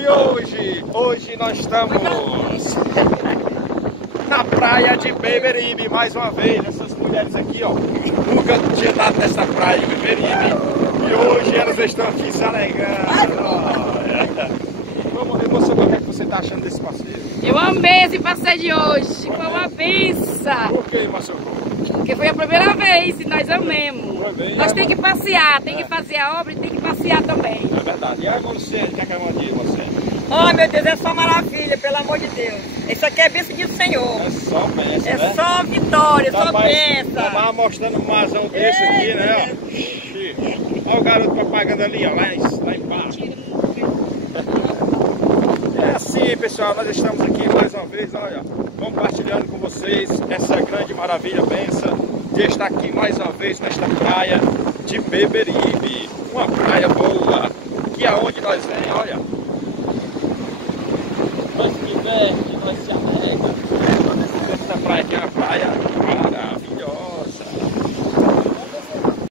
E hoje nós estamos na praia de Beberibe, mais uma vez. Essas mulheres aqui, ó, nunca tinha dado nessa praia de Beberibe. E hoje elas estão aqui se alegrando. Vamos ver você, o que você está achando desse passeio? Eu amei esse passeio de hoje, foi uma benção. Por que, Marcelo? Porque foi a primeira vez e nós amemos. Nós temos que passear, tem que fazer a obra e tem que passear também. É verdade. E agora você, que acabou de você? Oh, meu Deus, é só maravilha, pelo amor de Deus. Isso aqui é bênção do Senhor. É só benção, É né? só vitória, só Tá bênção. mostrando um masão desse aqui, né? Ó. Olha o garoto propaganda ali, ó, lá embaixo. É assim, pessoal, nós estamos aqui mais uma vez, olha, compartilhando com vocês essa grande maravilha, benção de estar aqui mais uma vez nesta praia de Beberibe. Uma praia boa, que aonde nós vem, olha, nós se diverte, nós se alegra.